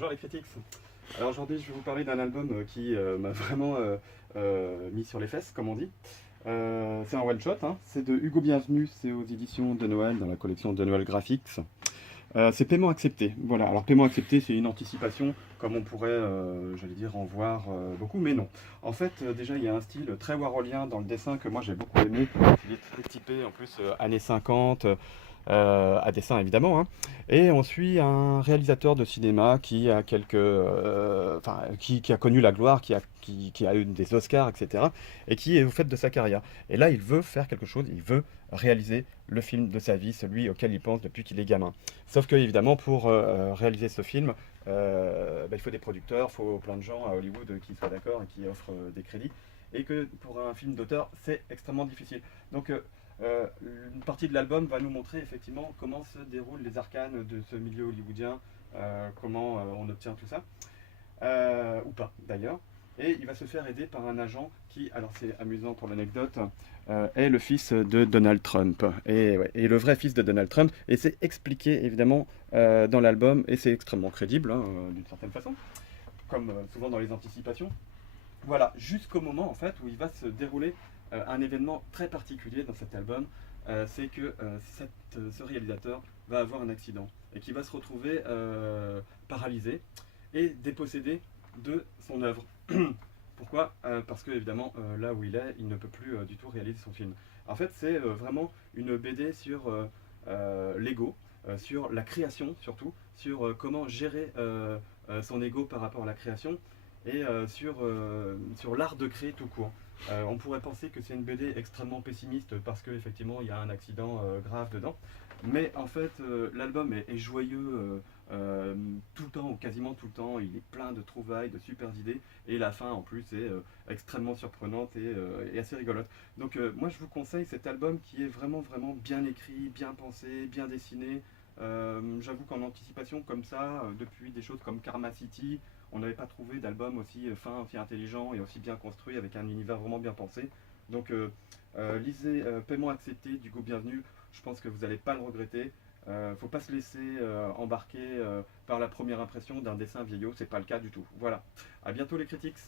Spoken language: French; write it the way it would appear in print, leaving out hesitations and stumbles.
Bonjour les critiques. Alors aujourd'hui je vais vous parler d'un album qui m'a vraiment mis sur les fesses comme on dit. C'est un one shot, hein. C'est de Hugo Bienvenu, c'est aux éditions de Noël dans la collection de Noël Graphics. C'est paiement accepté. Voilà, alors paiement accepté c'est une anticipation comme on pourrait, j'allais dire, en voir beaucoup, mais non. En fait déjà il y a un style très warholien dans le dessin que moi j'ai beaucoup aimé. Il est très typé en plus années 50. À dessin évidemment, hein. Et on suit un réalisateur de cinéma qui a qui a connu la gloire, qui a eu des Oscars, etc. Et qui est au fait de sa carrière. Et là, il veut faire quelque chose, il veut réaliser le film de sa vie, celui auquel il pense depuis qu'il est gamin. Sauf que évidemment, pour réaliser ce film, il faut des producteurs, il faut plein de gens à Hollywood qui soient d'accord et qui offrent des crédits. Et que pour un film d'auteur, c'est extrêmement difficile. Donc une partie de l'album va nous montrer effectivement comment se déroulent les arcanes de ce milieu hollywoodien, comment on obtient tout ça, ou pas d'ailleurs. Et il va se faire aider par un agent qui, alors c'est amusant pour l'anecdote, est le fils de Donald Trump. Et, ouais, et le vrai fils de Donald Trump. Et c'est expliqué évidemment dans l'album, et c'est extrêmement crédible hein, d'une certaine façon, comme souvent dans les anticipations. Voilà, jusqu'au moment en fait où il va se dérouler un événement très particulier dans cet album, c'est que ce réalisateur va avoir un accident et qu'il va se retrouver paralysé et dépossédé de son œuvre. Pourquoi Parce que évidemment là où il est, il ne peut plus du tout réaliser son film. En fait, c'est vraiment une BD sur l'ego, sur la création surtout, sur comment gérer son ego par rapport à la création et sur l'art de créer tout court. On pourrait penser que c'est une BD extrêmement pessimiste parce qu'effectivement il y a un accident grave dedans, mais en fait l'album est joyeux tout le temps, ou quasiment tout le temps, il est plein de trouvailles, de super idées, et la fin en plus est extrêmement surprenante et assez rigolote. Donc moi je vous conseille cet album qui est vraiment vraiment bien écrit, bien pensé, bien dessiné. J'avoue qu'en anticipation comme ça, depuis des choses comme Karma City, on n'avait pas trouvé d'album aussi fin, aussi intelligent et aussi bien construit avec un univers vraiment bien pensé. Donc lisez Paiement accepté d'Hugo Bienvenu, je pense que vous n'allez pas le regretter. Faut pas se laisser embarquer par la première impression d'un dessin vieillot, c'est pas le cas du tout. Voilà. À bientôt les critiques.